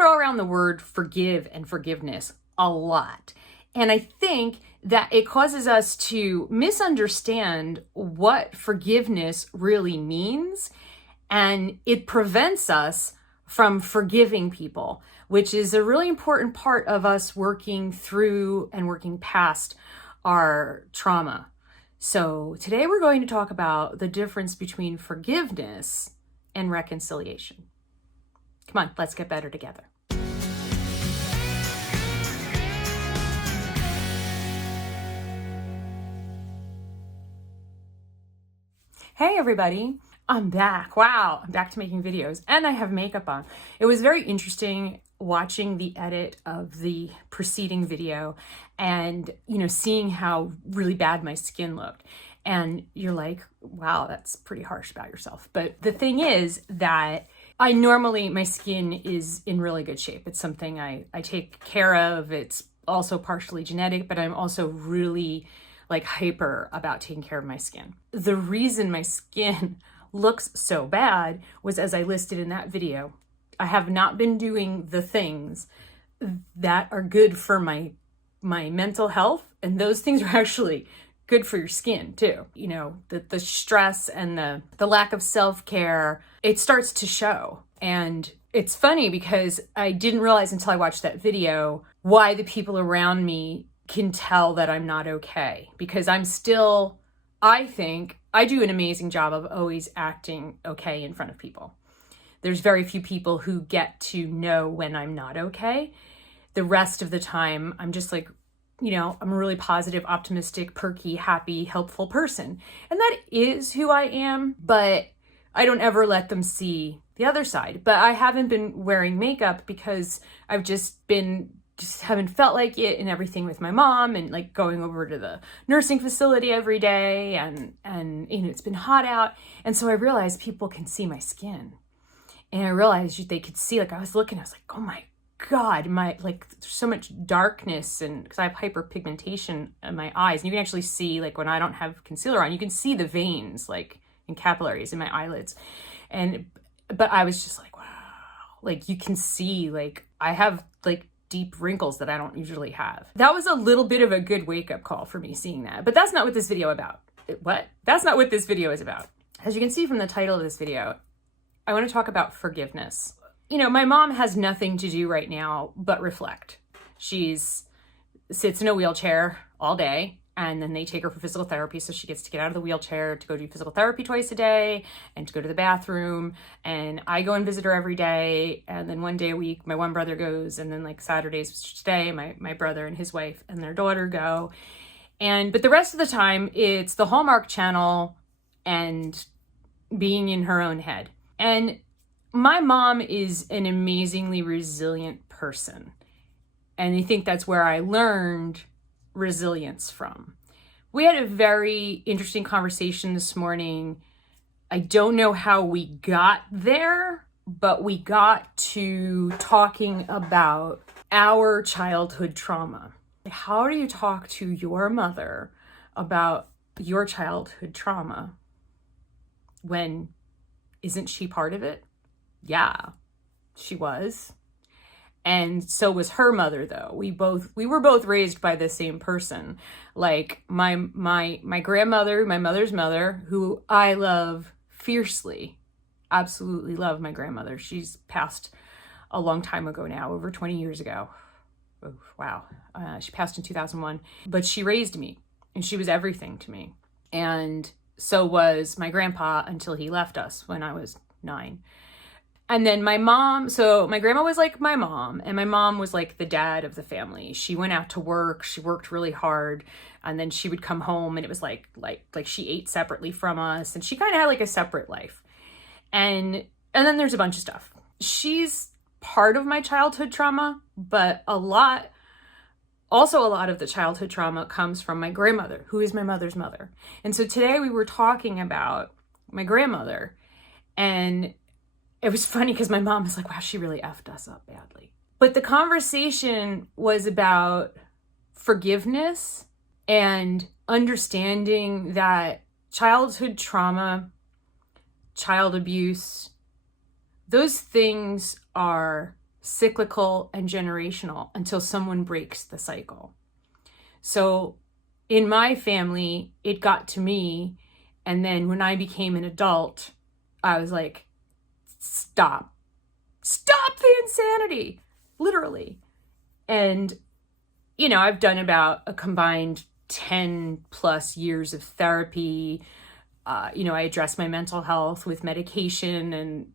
throw around the word forgive and forgiveness a lot. And I think that it causes us to misunderstand what forgiveness really means. And it prevents us from forgiving people, which is a really important part of us working through and working past our trauma. So today we're going to talk about the difference between forgiveness and reconciliation. Come on, let's get better together. Hey everybody, I'm back. Wow, I'm back to making videos and I have makeup on. It was very interesting watching the edit of the preceding video and, seeing how really bad my skin looked. And you're like, wow, that's pretty harsh about yourself. But the thing is that my skin is in really good shape. It's something I take care of. It's also partially genetic, but I'm also really hyper about taking care of my skin. The reason my skin looks so bad was, as I listed in that video, I have not been doing the things that are good for my mental health. And those things are actually good for your skin too. The stress and the lack of self-care, it starts to show. And it's funny because I didn't realize until I watched that video why the people around me can tell that I'm not okay, because I think I do an amazing job of always acting okay in front of people. There's very few people who get to know when I'm not okay. The rest of the time, I'm just I'm a really positive, optimistic, perky, happy, helpful person. And that is who I am, but I don't ever let them see the other side. But I haven't been wearing makeup because I've just haven't felt like it, and everything with my mom and going over to the nursing facility every day and it's been hot out. And so I realized people can see my skin, and I realized they could see, I was looking, I was like, oh my God, there's so much darkness, and because I have hyperpigmentation in my eyes, and you can actually see when I don't have concealer on, you can see the veins and capillaries in my eyelids. But I was just like, wow, you can see I have deep wrinkles that I don't usually have. That was a little bit of a good wake-up call for me, seeing that. But that's not what this video about. What? That's not what this video is about. As you can see from the title of this video, I want to talk about forgiveness. My mom has nothing to do right now but reflect. She sits in a wheelchair all day, and then they take her for physical therapy, so she gets to get out of the wheelchair to go do physical therapy twice a day and to go to the bathroom. And I go and visit her every day, and then one day a week my one brother goes, and then Saturdays, which today my brother and his wife and their daughter go. But the rest of the time it's the Hallmark Channel and being in her own head. And my mom is an amazingly resilient person, and I think that's where I learned resilience from. We had a very interesting conversation this morning. I don't know how we got there, but we got to talking about our childhood trauma. How do you talk to your mother about your childhood trauma when isn't she part of it? Yeah, she was. And so was her mother, though. We were both raised by the same person. My grandmother, my mother's mother, who I love fiercely, absolutely love my grandmother. She's passed a long time ago now, over 20 years ago. Oh, wow. She passed in 2001. But she raised me, and she was everything to me. And so was my grandpa until he left us when I was 9. And then my mom, so my grandma was like my mom, and my mom was like the dad of the family. She went out to work, she worked really hard, and then she would come home, and it was like she ate separately from us, and she kind of had a separate life. And then there's a bunch of stuff. She's part of my childhood trauma, but a lot of the childhood trauma comes from my grandmother, who is my mother's mother. And so today we were talking about my grandmother, and it was funny because my mom was like, wow, she really effed us up badly. But the conversation was about forgiveness and understanding that childhood trauma, child abuse, those things are cyclical, and generational until someone breaks the cycle. So in my family, it got to me. And then when I became an adult, I was like, stop the insanity, literally. And, I've done about a combined 10 plus years of therapy. I address my mental health with medication, and,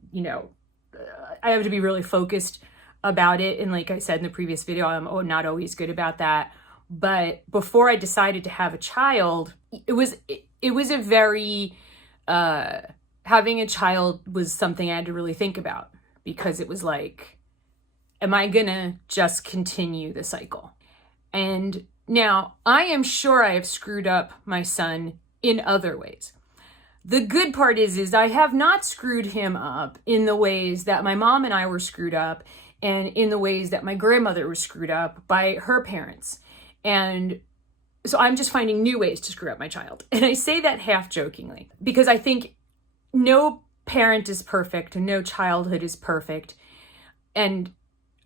I have to be really focused about it. And like I said in the previous video, I'm not always good about that. But before I decided to have a child, it was a very, having a child was something I had to really think about, because it was like, am I gonna just continue the cycle? And now I am sure I have screwed up my son in other ways. The good part is I have not screwed him up in the ways that my mom and I were screwed up, and in the ways that my grandmother was screwed up by her parents. And so I'm just finding new ways to screw up my child. And I say that half jokingly, because I think no parent is perfect and no childhood is perfect. And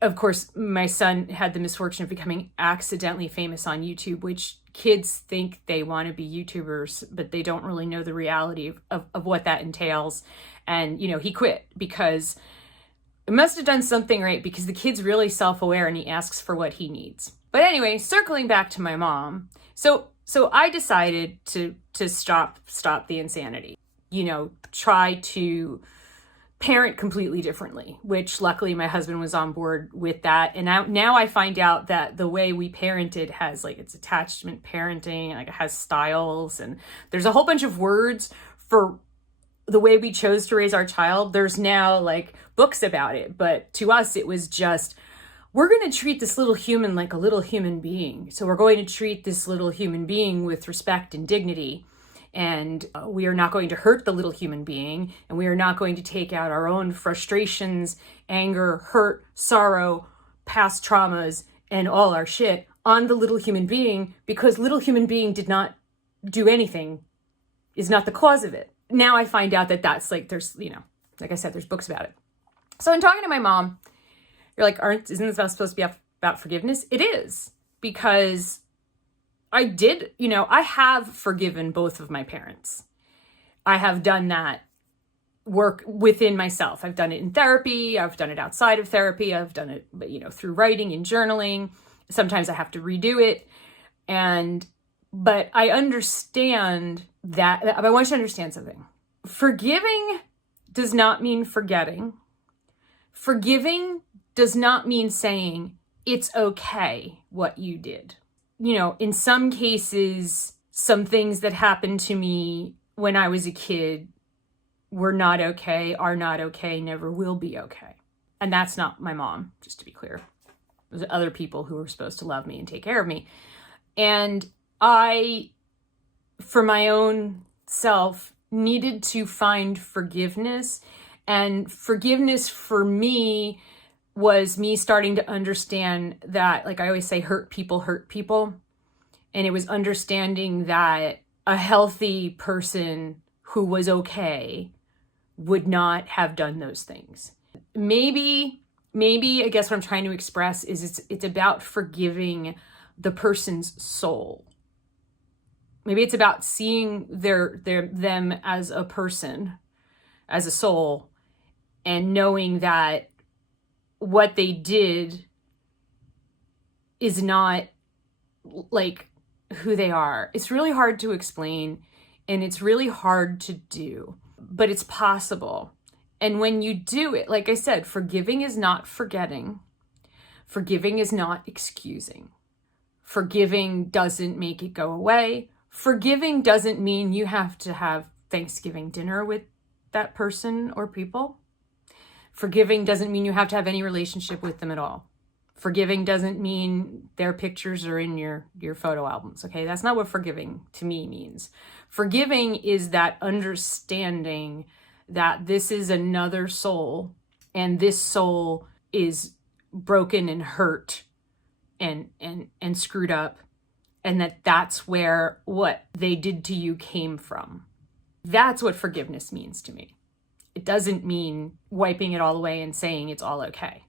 of course, my son had the misfortune of becoming accidentally famous on YouTube, which kids think they want to be YouTubers, but they don't really know the reality of what that entails. And, he quit because it must have done something right, because the kid's really self-aware and he asks for what he needs. But anyway, circling back to my mom. So I decided to stop the insanity, try to parent completely differently, which luckily my husband was on board with that. And now I find out that the way we parented has it's attachment parenting, it has styles, and there's a whole bunch of words for the way we chose to raise our child. There's now books about it, but to us it was just, we're going to treat this little human like a little human being. So we're going to treat this little human being with respect and dignity. And we are not going to hurt the little human being. And we are not going to take out our own frustrations, anger, hurt, sorrow, past traumas, and all our shit on the little human being, because little human being did not do anything, is not the cause of it. Now I find out that that's there's, like I said, there's books about it. So in talking to my mom, you're like, isn't this supposed to be about forgiveness? It is, because I have forgiven both of my parents. I have done that work within myself. I've done it in therapy. I've done it outside of therapy. I've done it, through writing and journaling. Sometimes I have to redo it. But I understand that, I want you to understand something. Forgiving does not mean forgetting. Forgiving does not mean saying it's okay what you did. In some cases, some things that happened to me when I was a kid were not okay, are not okay, never will be okay. And that's not my mom, just to be clear. There's other people who were supposed to love me and take care of me. And I, for my own self, needed to find forgiveness. And forgiveness for me was me starting to understand that, I always say, hurt people hurt people. And it was understanding that a healthy person who was okay would not have done those things. Maybe I guess what I'm trying to express is it's about forgiving the person's soul. Maybe it's about seeing them as a person, as a soul, and knowing that what they did is not who they are. It's really hard to explain, and it's really hard to do, but it's possible. And when you do it, like I said, forgiving is not forgetting. Forgiving is not excusing. Forgiving doesn't make it go away. Forgiving doesn't mean you have to have Thanksgiving dinner with that person or people. Forgiving doesn't mean you have to have any relationship with them at all. Forgiving doesn't mean their pictures are in your photo albums, okay? That's not what forgiving to me means. Forgiving is that understanding that this is another soul, and this soul is broken and hurt and screwed up, and that's where what they did to you came from. That's what forgiveness means to me. It doesn't mean wiping it all away and saying it's all okay.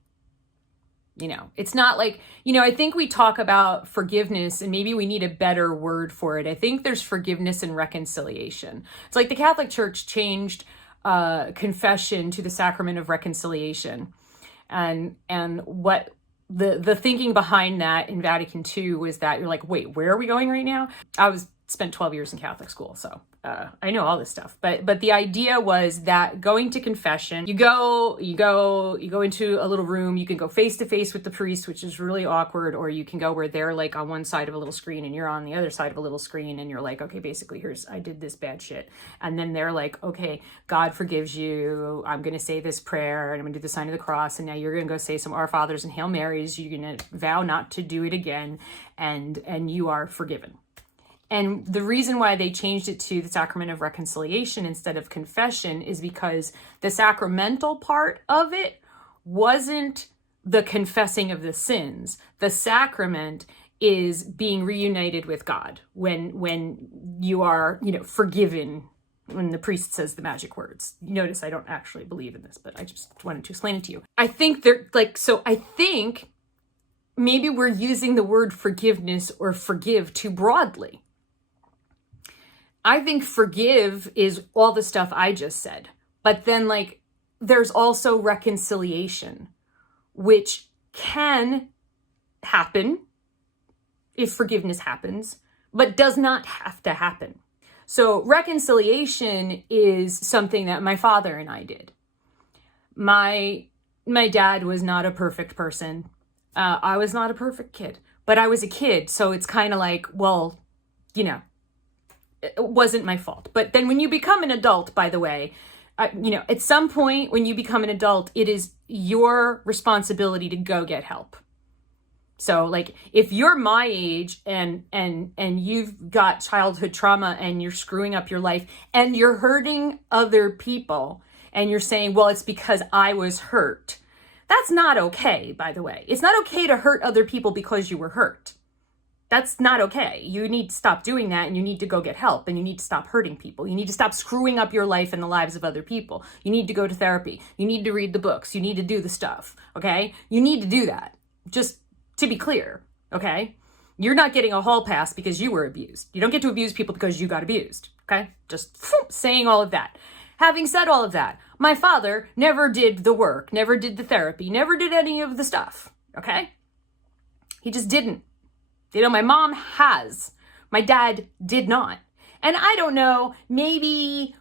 It's not like, I think we talk about forgiveness and maybe we need a better word for it. I think there's forgiveness and reconciliation. It's like the Catholic Church changed confession to the sacrament of reconciliation. And what the thinking behind that in Vatican II was that you're like, wait, where are we going right now? Spent 12 years in Catholic school, so I know all this stuff. But the idea was that going to confession, you go into a little room. You can go face to face with the priest, which is really awkward, or you can go where they're like on one side of a little screen and you're on the other side of a little screen, and you're like, okay, basically, I did this bad shit, and then they're like, okay, God forgives you. I'm gonna say this prayer, and I'm gonna do the sign of the cross, and now you're gonna go say some Our Fathers and Hail Marys. You're gonna vow not to do it again, and you are forgiven. And the reason why they changed it to the sacrament of reconciliation instead of confession is because the sacramental part of it wasn't the confessing of the sins. The sacrament is being reunited with God when you are, forgiven, when the priest says the magic words. Notice I don't actually believe in this, but I just wanted to explain it to you. I think I think maybe we're using the word forgiveness or forgive too broadly. I think forgive is all the stuff I just said. But then there's also reconciliation, which can happen if forgiveness happens, but does not have to happen. So reconciliation is something that my father and I did. My dad was not a perfect person. I was not a perfect kid, but I was a kid. So it's kind of like, well, it wasn't my fault. But then when you become an adult, by the way, at some point when you become an adult, it is your responsibility to go get help. So if you're my age and you've got childhood trauma and you're screwing up your life and you're hurting other people and you're saying, well, it's because I was hurt. That's not okay, by the way. It's not okay to hurt other people because you were hurt. That's not okay. You need to stop doing that, and you need to go get help, and you need to stop hurting people. You need to stop screwing up your life and the lives of other people. You need to go to therapy. You need to read the books. You need to do the stuff, okay? You need to do that, just to be clear, okay? You're not getting a hall pass because you were abused. You don't get to abuse people because you got abused, okay? Just saying all of that. Having said all of that, my father never did the work, never did the therapy, never did any of the stuff, okay? He just didn't. My mom has. My dad did not. And I don't know, maybe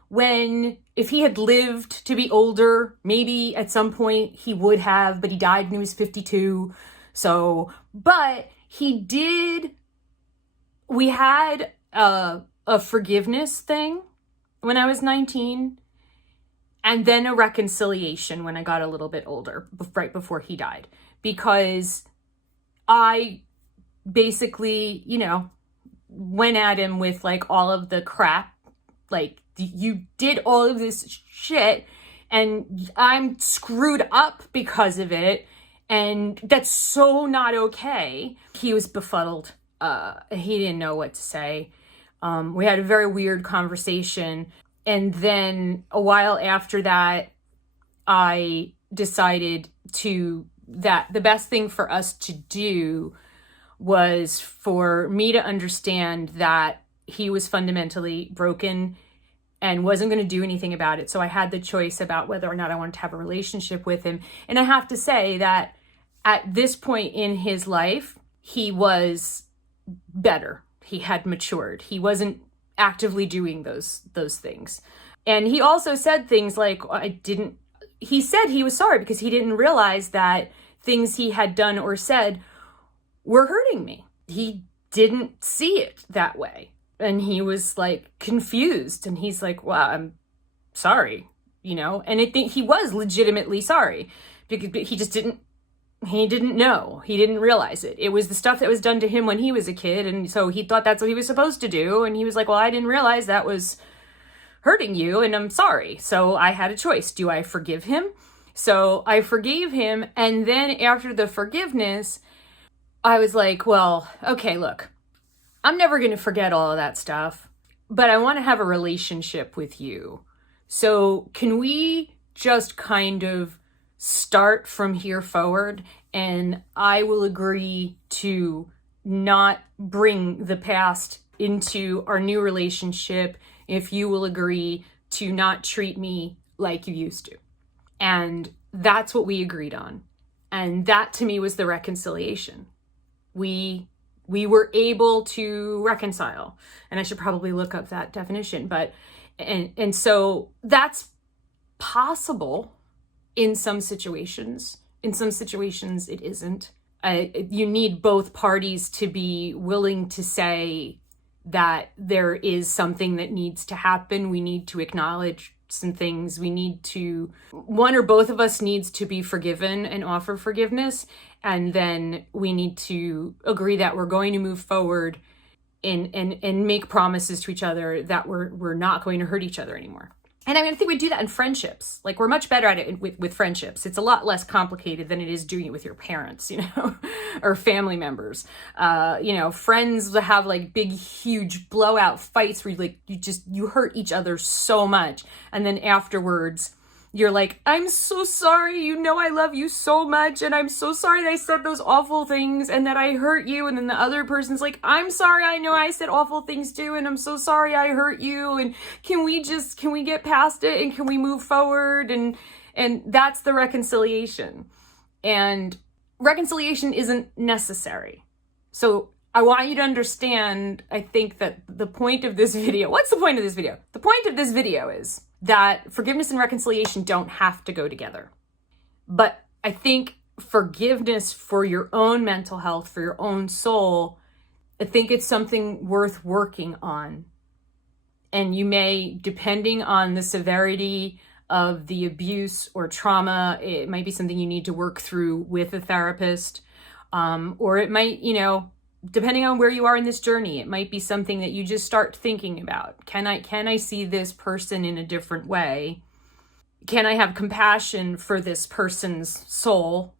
if he had lived to be older, maybe at some point he would have, but he died when he was 52. So, but he did, we had a forgiveness thing when I was 19, and then a reconciliation when I got a little bit older, right before he died, because I basically, went at him with all of the crap, you did all of this shit and I'm screwed up because of it, and that's so not okay. He was befuddled. He didn't know what to say. We had a very weird conversation, and then a while after that, I decided that the best thing for us to do was for me to understand that he was fundamentally broken and wasn't going to do anything about it. So I had the choice about whether or not I wanted to have a relationship with him. And I have to say that at this point in his life, he was better. He had matured. He wasn't actively doing those things. And he also said things like, he said he was sorry because he didn't realize that things he had done or said were hurting me. He didn't see it that way. And he was confused, and he's like, well, I'm sorry, and I think he was legitimately sorry because he just didn't know. He didn't realize it. It was the stuff that was done to him when he was a kid. And so he thought that's what he was supposed to do. And he was like, well, I didn't realize that was hurting you, and I'm sorry. So I had a choice. Do I forgive him? So I forgave him. And then after the forgiveness, I was like, well, okay, look, I'm never going to forget all of that stuff, but I want to have a relationship with you. So can we just kind of start from here forward, and I will agree to not bring the past into our new relationship if you will agree to not treat me like you used to. And that's what we agreed on. And that to me was the reconciliation. We were able to reconcile. And I should probably look up that definition, but and so that's possible in some situations. In some situations it isn't. You need both parties to be willing to say that there is something that needs to happen. We need to acknowledge some things. We need to, one or both of us needs to be forgiven and offer forgiveness. And then we need to agree that we're going to move forward and make promises to each other that we're not going to hurt each other anymore. And I mean, I think we do that in friendships. Like, we're much better at it with friendships. It's a lot less complicated than it is doing it with your parents, or family members. Friends have like big, huge blowout fights where you hurt each other so much. And then afterwards, you're like, I'm so sorry. I love you so much. And I'm so sorry that I said those awful things and that I hurt you. And then the other person's like, I'm sorry. I know I said awful things too. And I'm so sorry I hurt you. And can we get past it? And can we move forward? And that's the reconciliation. And reconciliation isn't necessary. So I want you to understand, I think that the point of this video, what's the point of this video? The point of this video is that forgiveness and reconciliation don't have to go together. But I think forgiveness for your own mental health, for your own soul, I think it's something worth working on. And you may, depending on the severity of the abuse or trauma, it might be something you need to work through with a therapist. Or it might, depending on where you are in this journey, it might be something that you just start thinking about. Can I see this person in a different way? Can I have compassion for this person's soul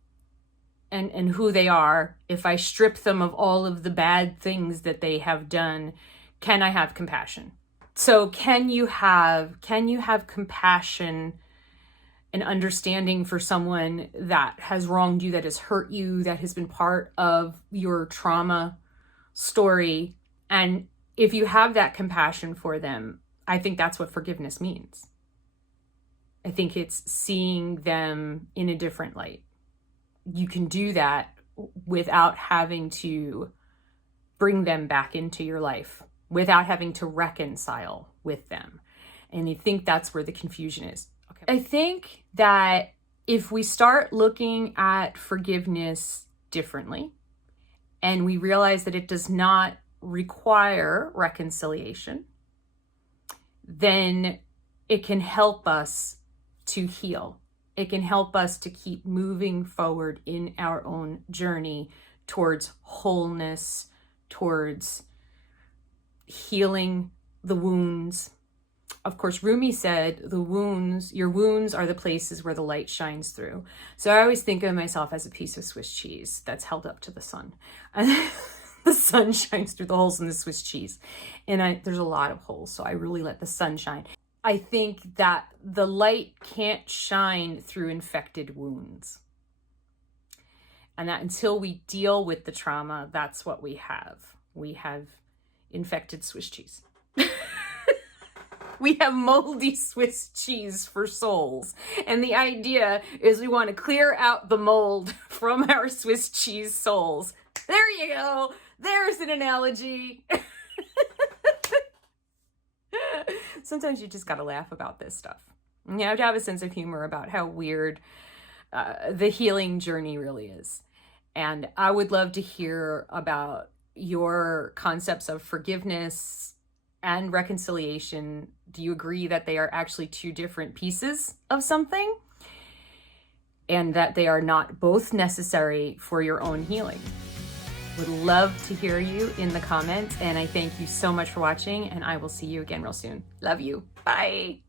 and who they are? If I strip them of all of the bad things that they have done, can I have compassion? So can you have compassion and understanding for someone that has wronged you, that has hurt you, that has been part of your trauma story? And if you have that compassion for them, I think that's what forgiveness means. I think it's seeing them in a different light. You can do that without having to bring them back into your life, without having to reconcile with them. And I think that's where the confusion is. I think that if we start looking at forgiveness differently, and we realize that it does not require reconciliation, then it can help us to heal. It can help us to keep moving forward in our own journey towards wholeness, towards healing the wounds. Of course, Rumi said, your wounds are the places where the light shines through. So I always think of myself as a piece of Swiss cheese that's held up to the sun. And the sun shines through the holes in the Swiss cheese. And there's a lot of holes, so I really let the sun shine. I think that the light can't shine through infected wounds. And that until we deal with the trauma, that's what we have. We have infected Swiss cheese. We have moldy Swiss cheese for souls. And the idea is we want to clear out the mold from our Swiss cheese souls. There you go. There's an analogy. Sometimes you just got to laugh about this stuff. You have to have a sense of humor about how weird the healing journey really is. And I would love to hear about your concepts of forgiveness and reconciliation. Do you agree that they are actually two different pieces of something, and that they are not both necessary for your own healing? Would love to hear you in the comments, and I thank you so much for watching, and I will see you again real soon. Love you. Bye.